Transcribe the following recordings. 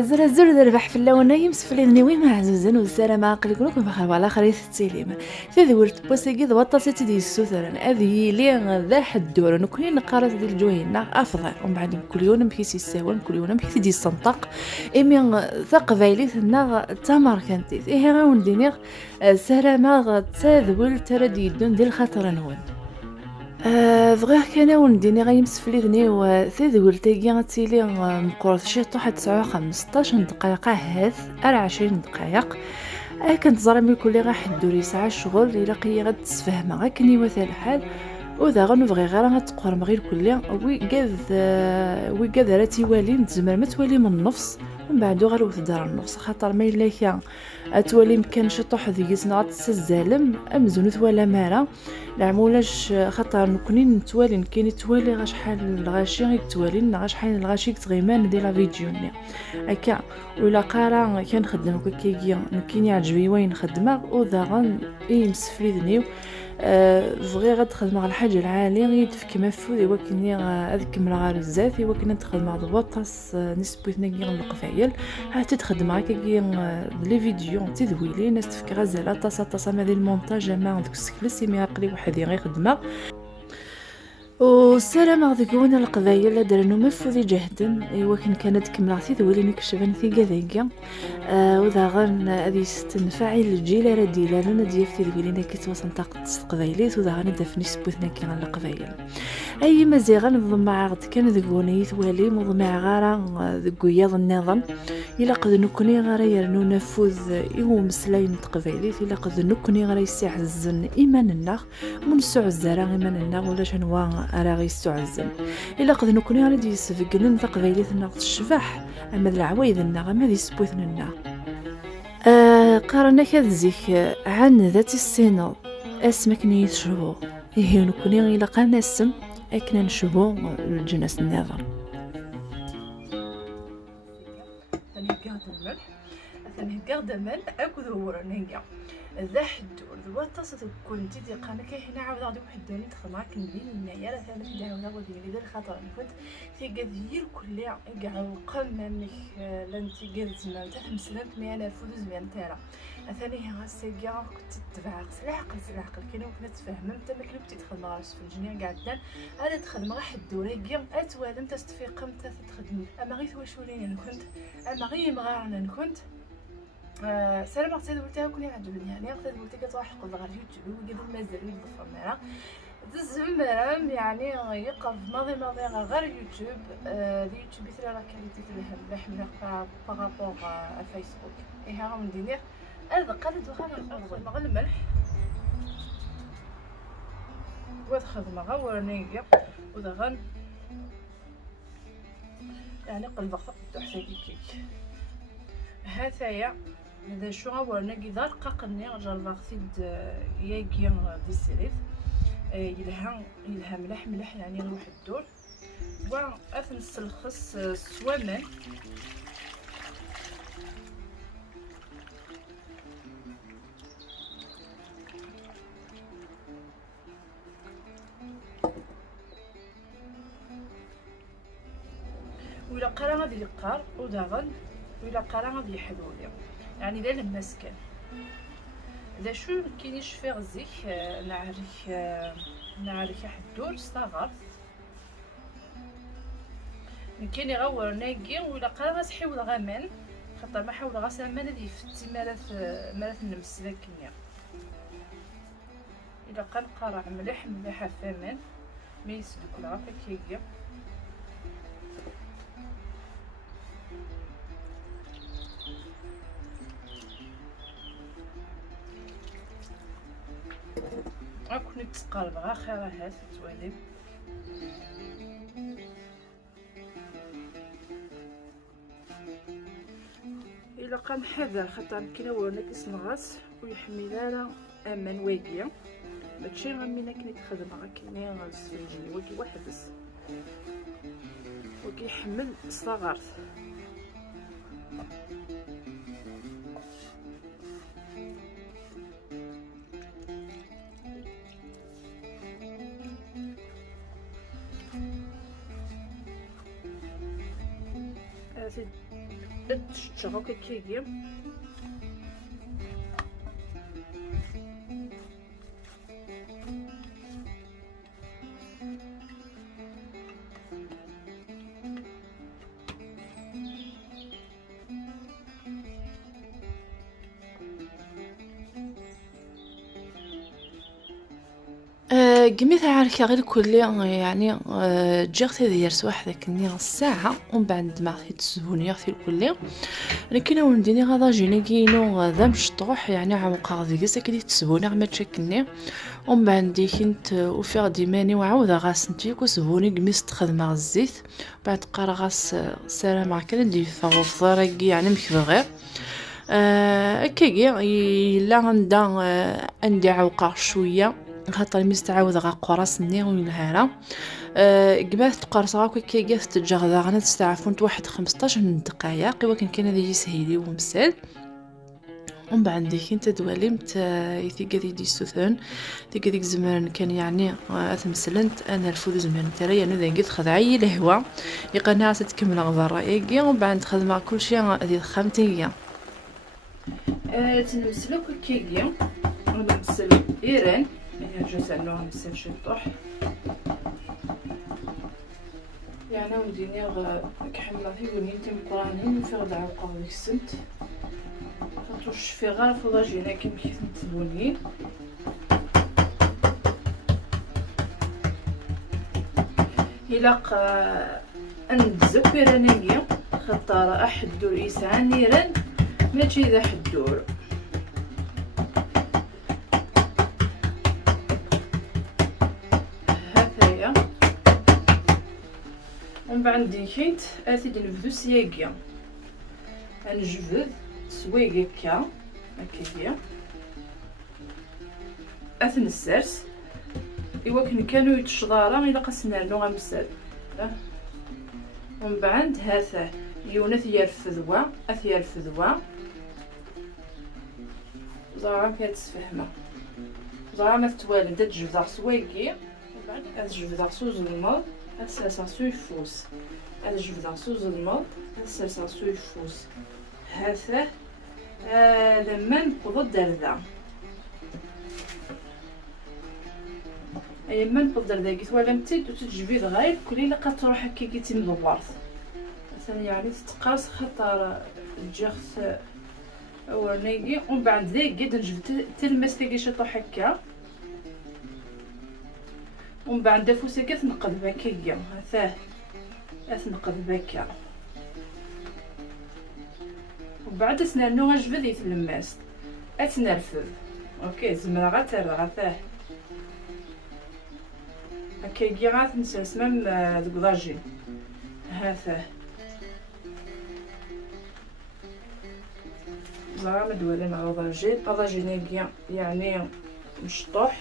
زرزر ذربح في اللون يمسفليني وين ما عزوزن والسلام عاقل كلكم بخير على خريط التيليم تذورت بوسيكي ضبطت دي السوثرن هذه لي ذا حدور نكوني نقارت دي الجوينا افضل ومن بعد كل يوم بيسي الساون كل يوم بيسي دي الصنطق ايمي ثقبايليت نا تمر كانتي ايه غاون دينيغ سلامة تذول تردي دون ديال الخطر نون بغيت كان ونديني غيمسفليدني وثذول تاكي غتيلي مقورت شي طوحة 15 دقيقة هاث 20 دقائق كنت زرا ملي كل غاحدو يسعى الشغل الا قيا غتسفهمها غاكني مثال الحال وذا غنبغي غير غتقرم غير كليا وي راه تيوالي تزمر ما توالي من النفس ومن بعد غير وتدار النفس خاطر ما الا كان توالي مكان شي طوح ديسنا غتسزالم امزون ولا مارا العمولاش خاطر نكوني نتوالي كاين توالي غا شحال الغاشي غيتوالي غا شحال الغاشي كتغيمان ديال لا فيديو هكا ولا قارا كنخدم كيجي كاين يعجبني وين نخدمها وذا غن يمسفليدني فغي غتخدم على الحاجه العاليه غير تفكي مفود ايوا كني هذيك مرا الزات ايوا كنا تخدم على الوطاس نسبتنا كي القفايل حتى تخدم هكا كي لي فيديو تذويلي ناس تفكي غزاله طاسه ما ديال المونتاج ما عندك السكلسي مي عقلي وحدي غير خدمه والسلام عليكم القبايل درنو مفوذي جهدا ايوا كانت كملاتي ذولي كشفن في كذاكا وذا غن هذه تنفع الجيل راه ديلا لنا ديفتي ذولينا كيتوصل طاقه القبايلات وذا غن دفني سبوثنا كي غن القبايل اي مزيغا نضمع عقد كان ذكوني ثوالي مضمع غارا ذكوياض النظام الا قد نكوني غير يرنو نفوذ ايوا مسلاين القبايلات الا قد نكوني غير يستعزن ايماننا من السعزره ايماننا ولا شنوا راه غيستعزن الا قد نكوني غادي يسفقن تقبيلتنا الشباح اما العوايدنا غا ما دي سبوثنا قارنا كذزيك عن ذات السنة اسمك نيتشبو هي نكوني غير قالنا السم اكنا نشبو الجنس النظر ثاني قاعد الملح اكو ذور نهيا ذا حدور ذو تصت كنت دي قانا كي هنا عاود غادي واحد داني تخمع كنبين النيا راه ثاني داونا غادي ديال الخطر كنت في قدير كلها كاع وقمامك لانتي قال زمان تاع مسلمت مي انا فوز زمان تاعها ثاني ها سيكا كنت تبع العقل كاين وكنا تفهم انت ما كنتي تخدم راس في الجنيه قاعدين هذا تخدم غير حدوري كيا اتوالم تستفيق انت تخدم اما غير ثواشولين كنت اما غير مغارنا كنت سلام عطيت قلتها كوني عجبني يعني عطيت قلت لك تروح قلت غير يوتيوب وقدر مازال يضفر معنا تزمرم يعني يقف ماضي غير يوتيوب اليوتيوب يثرى راه كاليتي تلهم بارابور الفيسبوك اي ها من دينير هذا قالت وخا غير الملح وتخدم غير ورنيقيا ودغن يعني قلب خط حتى كيك هاتايا هذا شو غورنا كي دار قاقني رجال باغسيد ياكي دي السريف يلها ملح يعني نروح الدور واثنس الخص سوامان ولا قرا غادي يقار وداغن ولا قرا غادي يحلولي يعني لا المسكن ذا شو كاينش في غزيك نعرك حدور صغار كاين يغور ناقي ولا قرا غاسحي ولا غامان خاطر ما حاول غاسمان هذه يفتي مالات النمس ذاك النيا الا قرا مليح فامان ما يسلك لا فكيكيا اكون تقلب غا خير هات توالي الا كان حذر خاطر كاين ورنا كيصنغاس ويحمي لنا امان واقيه ماشي غامينا كي تخدم غا كيني غاز في الجني واقي واحد بس وكيحمل صغارت هاتي تشتغل كيكي. قميت عاركة غير كلي يعني جيغتي ديال سواحدك ني الساعة ومن بعد ما غتي تسبوني غتي الكلي لكن ونديني غادا جيني كينو ذا مشطوح يعني عمق غادي ساكدي تسبوني ما تشكني ومن بعد كنت وفي غادي ماني وعاود غاسنتي كسبوني قميست خدمه الزيت بعد قرا غاس سلام كان ندير فغفرك يعني مكبغير كيكي الا غندا عندي عوقه شويه خاطر مستعاود غا قراصني ونهارا قبات تقرصا كيكي تتجغدا غنا تستعفون واحد 15 دقائق ولكن كان هذا يسهيلي ومسال ومن بعد ديك انت دواليمت يثيق دي السوثون ديك ديك زمان كان يعني اتمسلنت انا الفوز زمان ترى يعني ذا قلت خدعي الهوا يقنع تكمل غضر رايقي ومن بعد خدمه كل شيء هذه خامتيه تنمسلو كيكي ونمسلو ايران يعني جوز انه نمسل شي طوح يعني وديني كحمله في بنيتي مقرانين في غدا عقا ديك السنت خاطرش في غير فضاجينا كيما كيف نتبونين يلاق ندزك بيرانيا خاطر احدور يسعى نيران ماشي ذا حدور هكايا ومن بعد ديكيت اتي نبدو سياقيا نجبد سويق هكا هكايا اثن السرس ايوا كانوا يتشضارا الا قسنانو غنمسال ومن بعد هذا يونث يرفذوا يرفذوا زعما كتفهمها زعما تتوالد تجبد سويقي ومن بعد تجبد سوز الماء السلسة يفوس تجبد سوز الماء السلسة يفوس هذا لما نقض دردا لما نقض دردا كي توالمتي وتجبد غير كل لقى تروح هكا تمدورت مثلا يعني تتقرص خاطر الجخت اولاني ومن بعد ذاك قد نجبد تلمس ثقي شطو هكا ومن بعد فوسا كتنقض هكايا هذاه تنقض هكا وبعد سنانو غنجبد يتلمس اتنرفد اوكي زعما غترغ هذاه هكايا غتنسلس مام دكداجي هذاه زعما دوالي مع طاجين ناقيه يعني مشطوح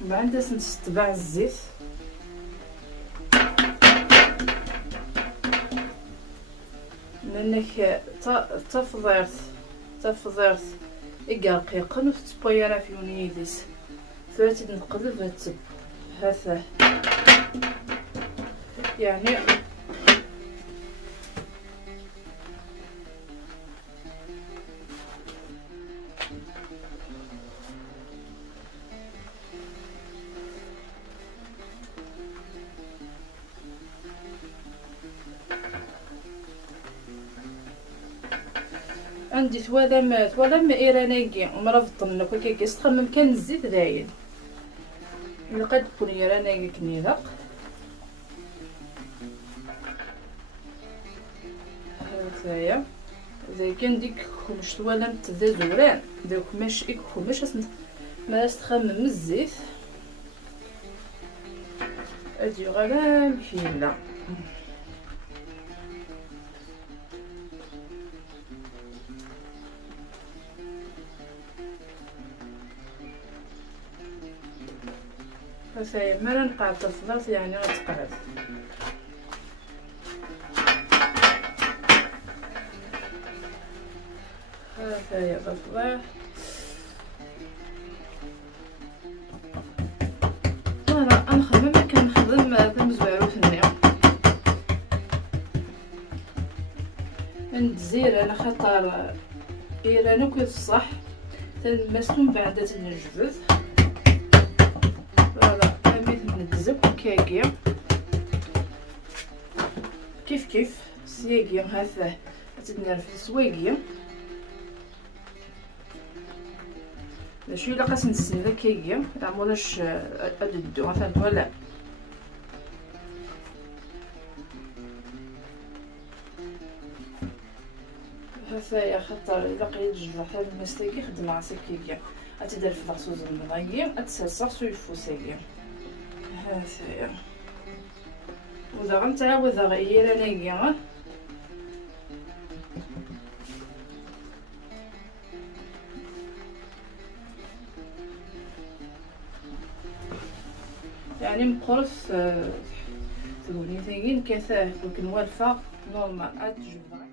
بعد نستبع الزيت لانك تفضرت إقاقيقن وتتبايرا في يونيديس ثلاثة نقلب هتب هذا يعني عندي ثوالم ايراناكي مرافطن لو كي تخمم كان الزيت داين الا قد تكون ايراناكي كنيدق هذايا اذا كان ديك خمش ثوالم تدا زوران داك ماشي خمش ما تخمم الزيت ادي غلام فيلا هسايا مرة نقعد تفضلت يعني غتقعد هسايا تفضل انا نخدم ما كنخدم مزواروثني ندزير انا خاطر ايران كل الصح تنمسهم بعد تنجبد فوالا اميت ندزك كاكيا كيف سياكيا هذا تدنرفد سواقيا شويه لا قاس نسني ذا كاكيا عمولاش اددو مثلا ولا هذايا خاطر الا قيد جبر حتى المستاكي خدم عصير كيكيا اتدير في داخل المضايق اتسرسر سويفو ساكي هذايا وذا غنتعاود غير انايا يعني مقرص تقولي ثاني كثاه ولكن والفا نورمال اتجبر